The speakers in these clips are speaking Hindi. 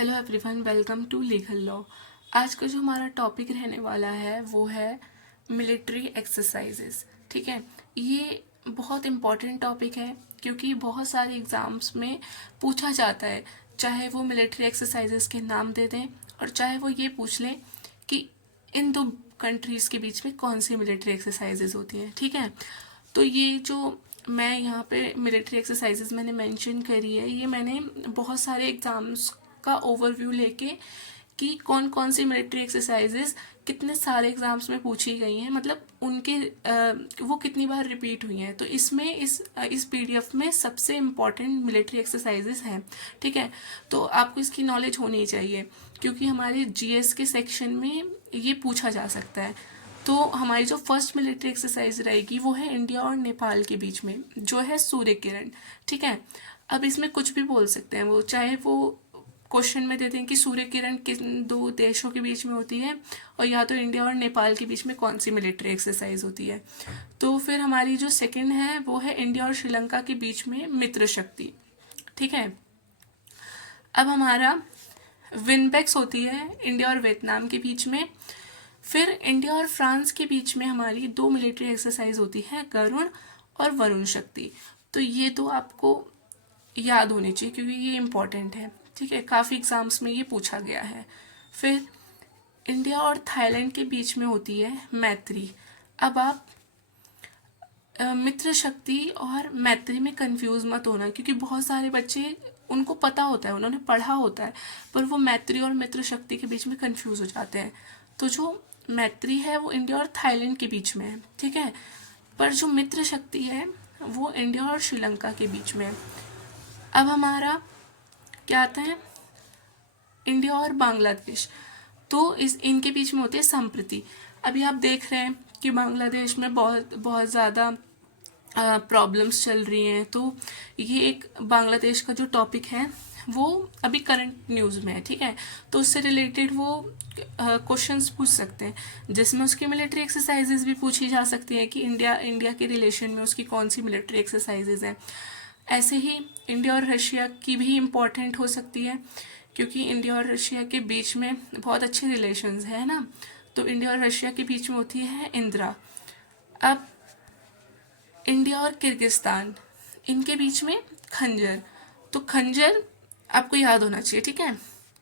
Hello everyone, welcome to legal law. आज का जो हमारा टॉपिक रहने वाला है वो है मिलिट्री एक्सरसाइजेस। ठीक है, ये बहुत इम्पॉर्टेंट टॉपिक है क्योंकि बहुत सारे एग्ज़ाम्स में पूछा जाता है, चाहे वो मिलिट्री एक्सरसाइजेस के नाम दे दें और चाहे वो ये पूछ लें कि इन दो कंट्रीज़ के बीच में कौन सी मिलिट्री एक्सरसाइजेस होती हैं। ठीक है, तो ये जो मैं यहाँ पे मिलिट्री एक्सरसाइजेस मैंने मेंशन करी है, ये मैंने बहुत सारे एग्ज़ाम्स का ओवरव्यू लेके कि कौन कौन सी मिलिट्री एक्सरसाइजेस कितने सारे एग्जाम्स में पूछी गई हैं, मतलब उनके वो कितनी बार रिपीट हुई हैं। तो इसमें इस पीडीएफ में सबसे इम्पॉर्टेंट मिलिट्री एक्सरसाइजेस हैं। ठीक है, तो आपको इसकी नॉलेज होनी चाहिए क्योंकि हमारे जीएस के सेक्शन में ये पूछा जा सकता है। तो हमारी जो फर्स्ट मिलिट्री एक्सरसाइज रहेगी वो है इंडिया और नेपाल के बीच में, जो है सूर्य किरण। ठीक है, अब इसमें कुछ भी बोल सकते हैं वो, चाहे वो क्वेश्चन में देते हैं कि सूर्य किरण किन दो देशों के बीच में होती है और या तो इंडिया और नेपाल के बीच में कौन सी मिलिट्री एक्सरसाइज होती है। तो फिर हमारी जो सेकंड है वो है इंडिया और श्रीलंका के बीच में मित्र शक्ति। ठीक है, अब हमारा विनबेक्स होती है इंडिया और वियतनाम के बीच में। फिर इंडिया और फ्रांस के बीच में हमारी दो मिलिट्री एक्सरसाइज होती है, गरुण और वरुण शक्ति। तो ये तो आपको याद होनी चाहिए क्योंकि ये इम्पॉर्टेंट है। ठीक है, काफ़ी एग्जाम्स में ये पूछा गया है। फिर इंडिया और थाईलैंड के बीच में होती है मैत्री। अब आप मित्र शक्ति और मैत्री में कंफ्यूज मत होना क्योंकि बहुत सारे बच्चे उनको पता होता है, उन्होंने पढ़ा होता है, पर वो मैत्री और मित्र शक्ति के बीच में कंफ्यूज हो जाते हैं। तो जो मैत्री है वो इंडिया और थाईलैंड के बीच में है। ठीक है, पर जो मित्र शक्ति है वो इंडिया और श्रीलंका के बीच में है। अब हमारा क्या आता है, इंडिया और बांग्लादेश। तो इनके बीच में होते हैं संप्रति। अभी आप देख रहे हैं कि बांग्लादेश में बहुत बहुत ज़्यादा प्रॉब्लम्स चल रही हैं। तो ये एक बांग्लादेश का जो टॉपिक है वो अभी करंट न्यूज़ में है। ठीक है, तो उससे रिलेटेड वो क्वेश्चंस पूछ सकते हैं जिसमें उसकी मिलिट्री एक्सरसाइजेज भी पूछी जा सकती हैं कि इंडिया के रिलेशन में उसकी कौन सी मिलिट्री एक्सरसाइजेज हैं। ऐसे ही इंडिया और रशिया की भी इम्पोर्टेंट हो सकती है क्योंकि इंडिया और रशिया के बीच में बहुत अच्छे रिलेशंस है ना। तो इंडिया और रशिया के बीच में होती है इंदिरा। अब इंडिया और किर्गिस्तान, इनके बीच में खंजर। तो खंजर आपको याद होना चाहिए। ठीक है,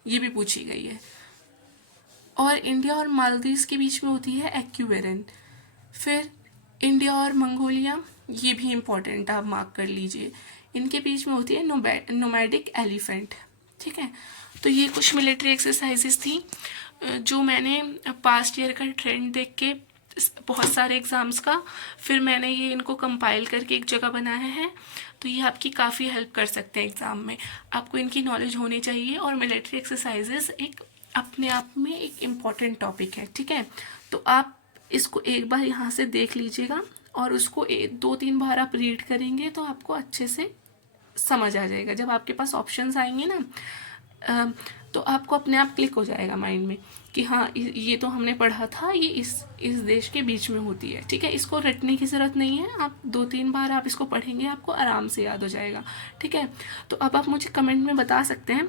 ये भी पूछी गई है। और इंडिया और मालदीव्स के बीच में होती है एक्यूवेरन। फिर इंडिया और मंगोलिया, ये भी इम्पोर्टेंट, आप मार्क कर लीजिए। इनके बीच में होती है नोमैडिक एलिफेंट। ठीक है, तो ये कुछ मिलिट्री एक्सरसाइजेस थी जो मैंने पास्ट ईयर का ट्रेंड देख के बहुत सारे एग्ज़ाम्स का फिर मैंने ये इनको कंपाइल करके एक जगह बनाया है। तो ये आपकी काफ़ी हेल्प कर सकते हैं एग्ज़ाम में। आपको इनकी नॉलेज होनी चाहिए और मिलिट्री एक्सरसाइजेस एक अपने आप में एक इम्पॉर्टेंट टॉपिक है। ठीक है, तो आप इसको एक बार यहाँ से देख लीजिएगा और उसको 2-3 बार आप रीड करेंगे तो आपको अच्छे से समझ आ जाएगा। जब आपके पास ऑप्शंस आएंगे ना तो आपको अपने आप क्लिक हो जाएगा माइंड में कि हाँ ये तो हमने पढ़ा था, ये इस देश के बीच में होती है। ठीक है, इसको रटने की ज़रूरत नहीं है, आप 2-3 बार आप इसको पढ़ेंगे आपको आराम से याद हो जाएगा। ठीक है, तो अब आप मुझे कमेंट में बता सकते हैं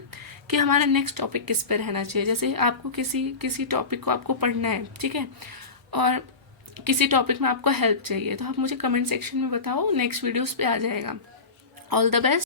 कि हमारा नेक्स्ट टॉपिक किस पे रहना चाहिए। जैसे आपको किसी टॉपिक को आपको पढ़ना है, ठीक है, और किसी टॉपिक में आपको हेल्प चाहिए तो आप मुझे कमेंट सेक्शन में बताओ, नेक्स्ट वीडियोस पे आ जाएगा। All the best.